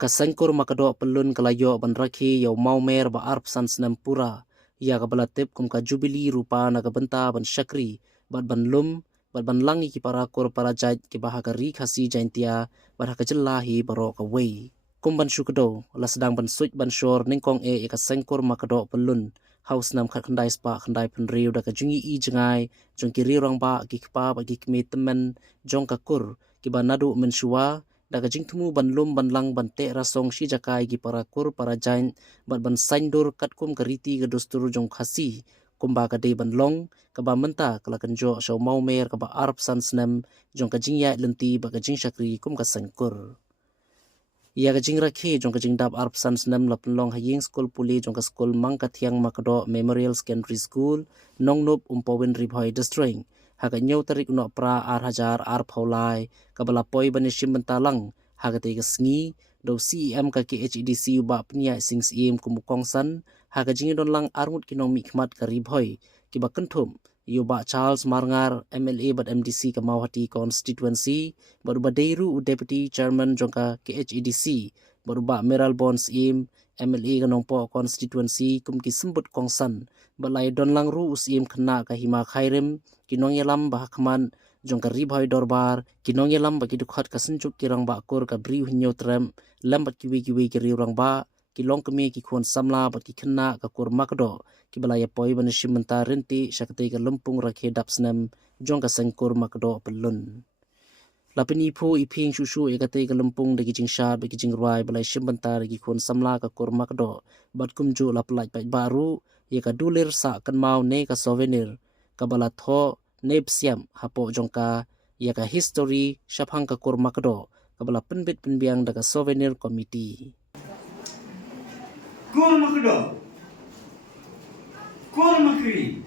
Kasengkur makado pelun kalayo ban rakhi yau maumer ba arp san senam pura ya kabalatip kum ka jubili rupa na kabenta ban syakri ban lum ban langi ki para kur para jait ki bahaka ri khasi jaintia ban haka jelahi baro ka wei kum ban syukdo la sedang ban suj ban shor ningkong e kasengkur makado pelun haus nam khat khandai spa khandai penriu da ka jungi i jengai jong ki ri rong ba ki kpa ba ki kmi temen jong ka kur ki banadu mensua daga jingtumu ban lum ban lang ban te rasong shi jakai gi para kur para jain ban saindur kat kum kariti ga dostur jong khasi kumba ka de ban long ka ba menta kala kanjo shaw mau mer ka ba arp san snem jong ka jingya lenti ba ka jing shakri kum ka sangkur ya ka jing rakhe jong ka jing dap arp san snem la long haying school puli jong ka school mang ka thiang makdo memorial secondary school nongnop umpawin ribhoi district haga nyau tarik no pra ar hajar ar phaulai kabala poi banishim bentalang haga te sngi do cem ka ke hdc ba pnia sings im kumukong san haga jingi don lang armut kinong mikmat ka ribhoi ki ba kenthum yu ba charles marngar mla bat mdc ka mawhati constituency baru deiru deputy chairman jongka ke hdc baru ba meral bonds im mla ka nongpo constituency kum ki sembut kongsan balai don lang ru usim khna ka hima khairim kinong yalam bah khaman jong ka ribhoi dorbar kinong yalam ba kidukhat ka senjuk kirang ba kur ka bri hunyo trem lambat kiwi ki riurang ba kilong kemi ki khon samla bat ki khna ka kur makdo ki balaya poi ban shimenta renti shakte ka lumpung rakhe dapsnam jong ka sangkur makdo pelun lapini phu iping shushu ekate ka lumpung de ki jingsha be ki jingrai balai shimenta ki khon samla ka kur makdo bat kumju laplai pai baru ye ka dulir sa kan mau ne ka souvenir ka bala tho nep siam hapo jongka ya ka history shaphang ka kur makdo ka bala penbit penbiang daga souvenir committee kur makdo kur makri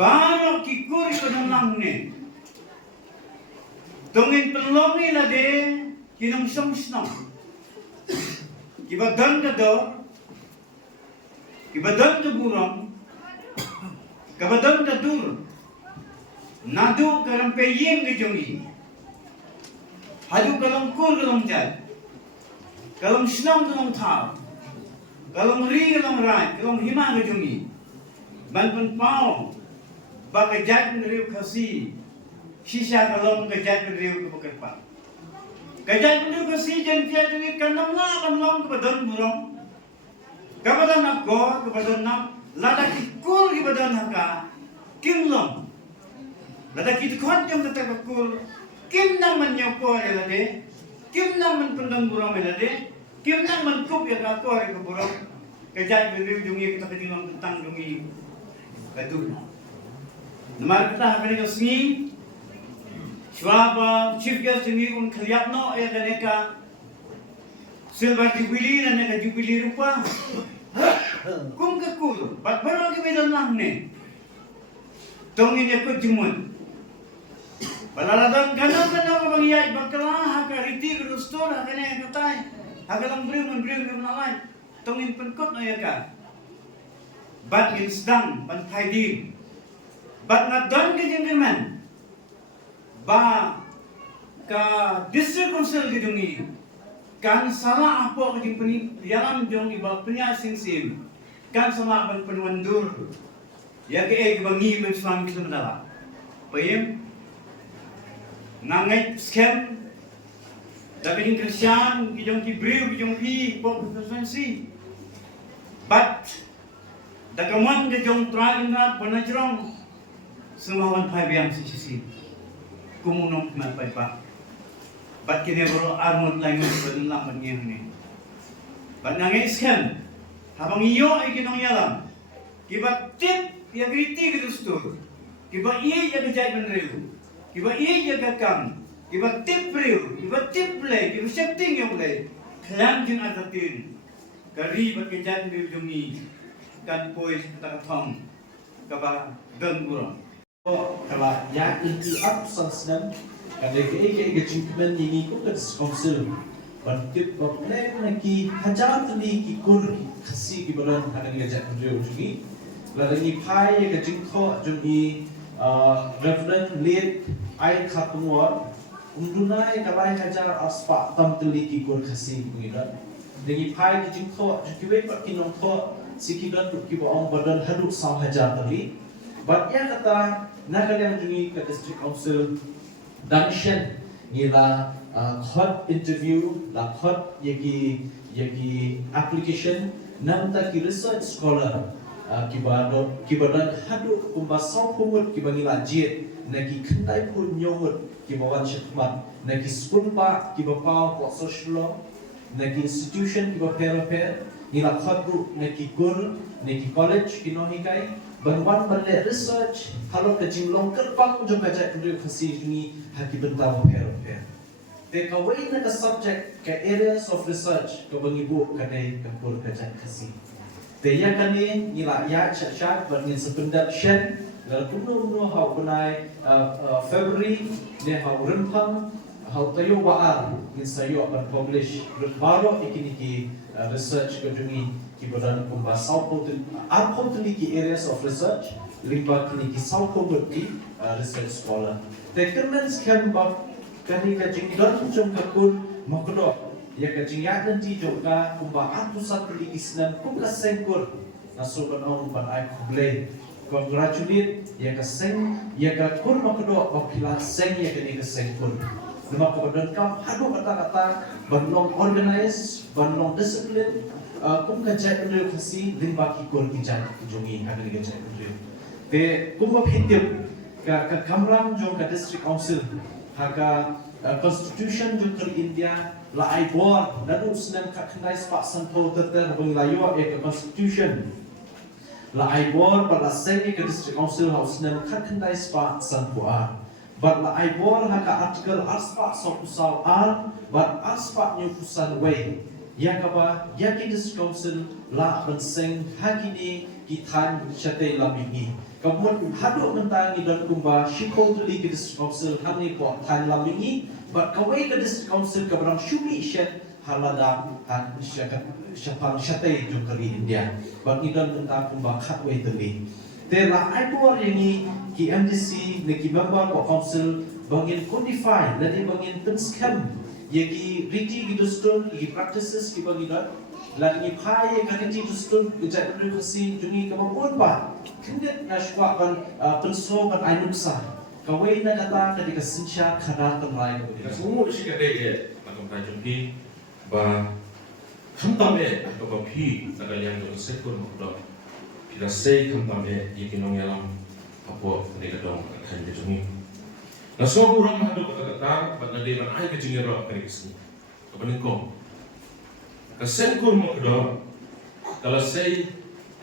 baro ki kur ko lang ne tongin penlongi la de kinong song kibadan ka do kibadan ka burong kabadan ka dur nadu karam pe yeng ke jongi hadu kalam kur kalam jat kalam snong kalam tha kalam ri kalam rai kalam hima ke jongi ban pan pao ba ka jat riu khasi shisha kalam ka jat riu ke pakai ka jat riu khasi jen tia jongi kanam la kanam kabadan burong kabadan akor kabadan nam lada ki kur kabadan haka kimlom lada kita kuat jam tetap kur kim nang man nyoko ya lade kim nang man pendang burang ya lade kim nang man kup ya kako ya ke burang kejat beliau jungi kita kejilang tentang jungi kadu namar kita hakani kesini Shwaba chief guest jungi un khaliapno ya kaneka silver jubilee na neka jubilee rupa kum ke kur bat baru ke bedan lang ne tongin ya ko jumun Balaladan kana ka bangiyay bakla ka riti rustor kane katay hagalang briw nalay tongin pankot na ka bat insdang ban thaidi bat nadan ke jengman ba ka district council ke jungi kan sala apo ke jingpani yalam jong iba punya singsim kan sama ban penwandur ya ke bangi men swang kisandala payem nangai scam tapi yung Christian kijong kibriw kijong pi pop constituency but dagaman kijong trial na panajrong sumawan payang sisi kumunong mapay pa but kinebro armod lang yung badunlang magnyang ni but nangai scam habang iyo ay kinong yalam kiba tip yagriti kidustur kiba iya yagajay manrew kiba iya gagam, kiba tipriu, kiba tiplay, kiba setting yung lay, klan din atatin, karibat kejat ni jungi, kan pois katakatong, kaba gangurang. Kaba ya inti up sansam, kada ke achievement ini ko kan council, bertip problem lagi hajar tadi ki kur kasi ki badan akan ngajak kerja jungi, lalu pai ke jingko jungi Reverend Lead Ai Khatungwar Umdunai kalai hajar aspa tam teliki kur khasi bungidan. Dengi pai ki jingtho jukiwe pak kinong tho sikidan ki baong badan haduk saw hajar tali. But ya kata nakaliang jungi ke district council dangshan nila khot interview la khot yagi application namta ki research scholar kibadan haduk kumba saw pumut kibangila jet nagi kendai pun nyomut kibawan syakmat nagi school pa kibapau po social nagi institution kibapero nila khotru nagi gur nagi college kinohikai banwan bale research kalau kejinglong kerbang jom kajak kendri khasi juni haki bentang pero te kawai na ka subject ka areas of research ka bangibu kadai kapur kajak khasi te ya kani nila ya chat bangin sependat shen la kuno hau kunai February ne hau rempang hau tayo waar in sayo akan publish baro ikini research ka jumi ki badan kumba saupo ki areas of research limba kini ki saupo ki research scholar te comments kan ba kani ka jingdon jong ka kun makdo ya ka jingya nanti joka kumba atusan ki isnan kum ka sengkur nasuban on ban ai kublay congratulate ya ka seng ya ka kun makdo bakila seng ya ka ni ka sengkur lima kemudian kam hadu kata-kata banong organize banong discipline kum kajak kendri khasi limba ki kur kijak jungi hagani kajak kendri te kum bapitip ka kamram jong ka district council haga constitution jong ker India la ai bor nadu snem ka khnai spa santo ter banglayo ka constitution la ai bor bala seng ka district council house snem ka khnai spa sanpoa but la ai bor haka article aspa so kusau but aspa new kusan way yakaba yaki district council la benseng hakini kitan chate lamingi kamun hadu mentangi dan kumba shikol tuli ke district council hani ko tan lamingi but kawai ke district council kabrang shumi shet halada han shapang chate jukari India but idan mentang kumba khatway tuli te la ai bor yangi ki MDC neki member ko council bangin codify ladi bangin penskem yagi riti gidustun yagi practices ki bangidan lagi pai ka riti gidustun gejak demokrasi jungi kemampuan ba kindet nashwa ban penso ban ainuksa kawai na kata ketika sinsya khara tanrai ka sumu shi ka dege makom ta jungi ba khamtame ko ba phi tagaliang do sekur mo kita say khamtame yikinong yalam apo ni kadong kan jungi na so burang hadu kata bat na de man ai ka jingero ka kisni kabanin ko ka sekur mo kado kala say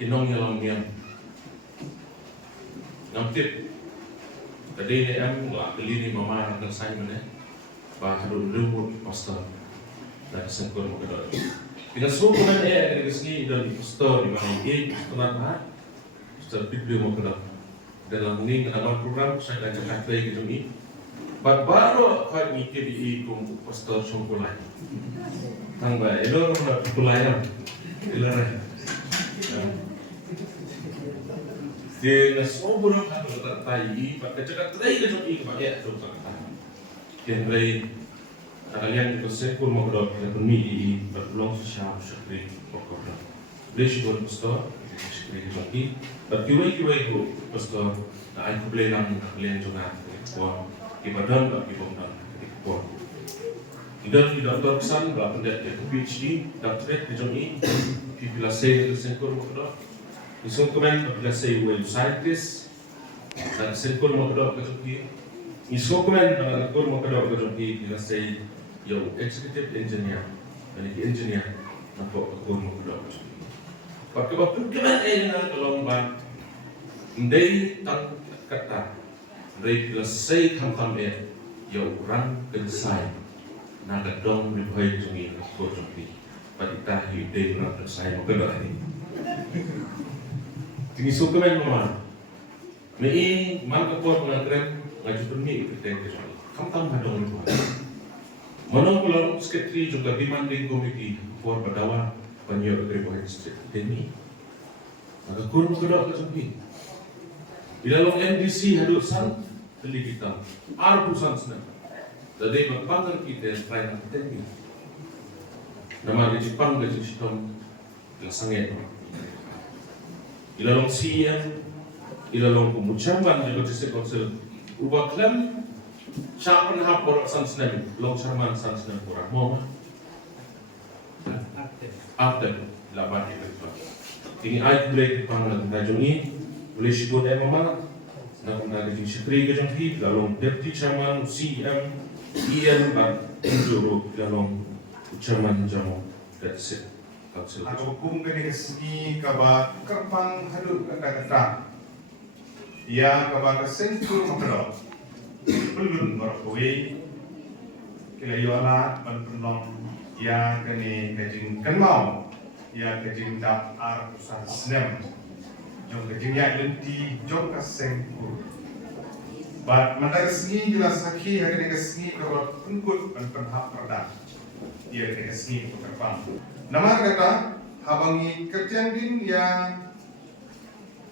kinong yalam niam namtip tadi ni am la kali ni mama nak sai mana ba hadu lumut pastor dan sekur mo kado kita so bukan ka kisni dan pastor di mana ini pastor ha pastor bibli mo kado dalam ini dalam program saya dah cakap lagi gitu ni. Baru kau ni KBI kum pastor songkulai. Tangga, elor mana kulairan, elor. Dia semua buruk kan kita tayi, pada cakap tayi gitu ni kepada tu cakap. Yang lain, kalian itu sekul mau berdoa kita permi berlong sosial sekali pokok. Lepas pastor, sekali lagi. Berkiwai tu pastor, aku boleh nang kalian juga. Wah, ibadah tak ibadah. Wah, tidak terkesan berapa dia PhD, doctorate di sini, bila saya sengkur makdo, isongkomen bila saya scientist, dan sengkur makdo kecuali, isongkomen dengan sengkur makdo kecuali bila saya executive engineer, dan engineer nampak sengkur makdo kecuali. Pakai waktu kemen dengan kelomban, ndai tang kata, ndai bila saya kamkam orang kensai, naga dong ribuai jungi ko jungi, pada tahi ndai orang kensai mau kedua ini. Tinggi suku memang, mei mal kapur pengantren ngaju ni kita jungi, kamkam hadong ribuai. Manong pulau sekretari juga demanding komiti for badawan Panyo ribuai district ini. Naga kurung kedua jungi. Di dalam MDC hadut san teli kita, arpusan senang. Jadi berpanggil kita selain kita nama di Jepang ke Jepang kelasangnya. Ilalong siang, ilalong pemucaman juga di konsel ubah klaim. Siapa nak borak sansnem, long charman sansnem borak mau. After laban itu. Ini ayat boleh dipanggil najungi, boleh sikut mama. Nak mengaji sekri ke jangki, lalong deputy chairman CM. Iyan at injuro lalong chairman jamo that's council. Ako kung ganiksi kaba kerpang hadut kata-kata. Ia kaba kesentur makro. Belum berkowe. Kila yola penpenolong ia kene kajing kenmau. Ia kajing dap ar usah senem. Jom kajing ya lenti jom kesentur. But mendagasgi jelas sakhi hari dagasgi kalau pengkut penhak perda dia dagasgi pekerpang. Nama kata habangi kerjaan din yang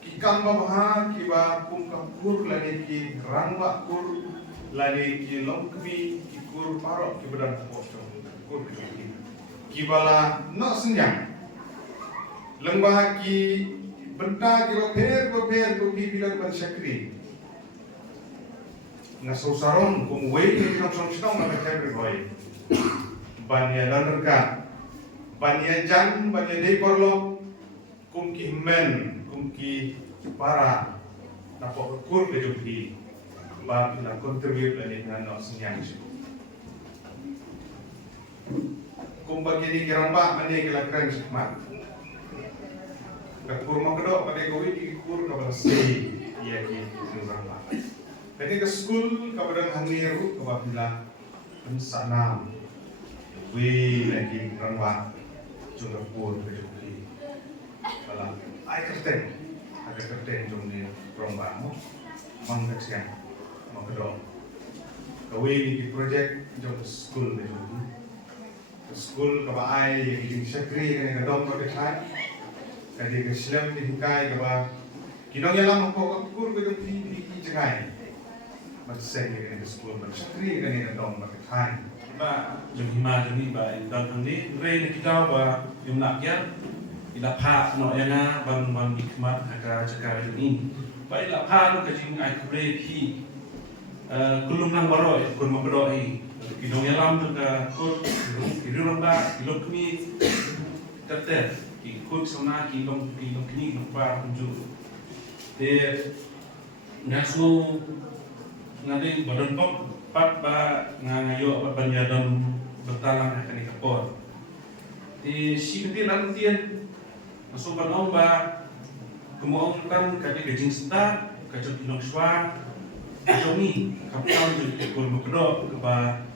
kikam babaha kiba kumkapur lagi ki rangwa kur lagi ki longkbi ki kur parok ki badan pocong kur ki kibala no senyang lembah ki benta ki beper ki bilang ban syakri Nasau sarong kung way ni kinong song na every boy. Banya landerka, banya jan, banya day porlo, kung ki men, kung ki para napokur ke jupi, ba na contribute na ni nano senyang siya. Kung bagini kiramba mani kilakran sikmat. Katur makdo pada gawi dikur kabala sei iya ki kiramba. Jadi ke school kabadan hangiru kababila sana we lagi rangwa juga pur kejuki kalau ai kerten ada kerten jomni rangwa mo mangga siang mangga kawe di project jom school kejuki school kaba ai yang syakri kan kadang pada time kadi ke Islam dihikai kaba kinong yalang ko kur kejuki di jengai masih dengan sekolah bersyakri dengan dong berkaitan. Ba jumhima jumi ba dan ini rei kita ba jumlah ya ila pa no yana ban hikmat aga jaga ini. Ba ila pa lu kajing ai kubre ki kulum nang baro kun mabro ai kidong yalam tu ka kur kidong ba kidong kini kate ikut sana kidong kini lupa unjuk. De nasu nanti badan pop pat ba ngayo banyadan bertalang akan ikapor di sini nantian masuk banong ba kemuang tan kadi gajing sta kajong pinong swa kajong kapal di ikul mukdo ba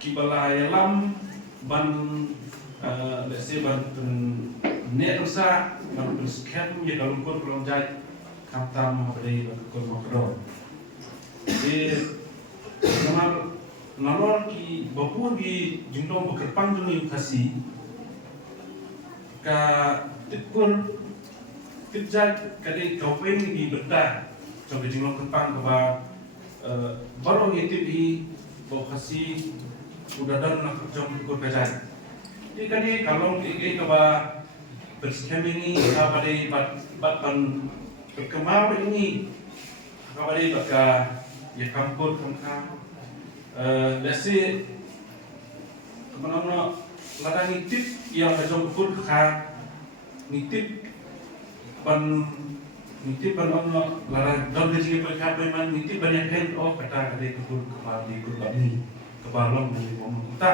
kibala yalam ban let's say ban net rusa ban scan ya kalau kau belum jai kaptam habari bakul makro di namar ki bapur ki jumdong bekerpang jumi kasi ka tipur tipjat kade kaupeng di benda coba jumdong kerpang kaba baru ngitip di bau kasi udah dan nak jom ikut kajai di kade kalau ki kaba berskemini kabade bat berkemau ini kabade baka ya kampur kangkang dasi kemana ladang nitip yang kajong pun kah nitip pan ono ladang dom jadi berkat memang nitip banyak hand off kata kade kepul kepala di kurban ini kebalong dari momen kita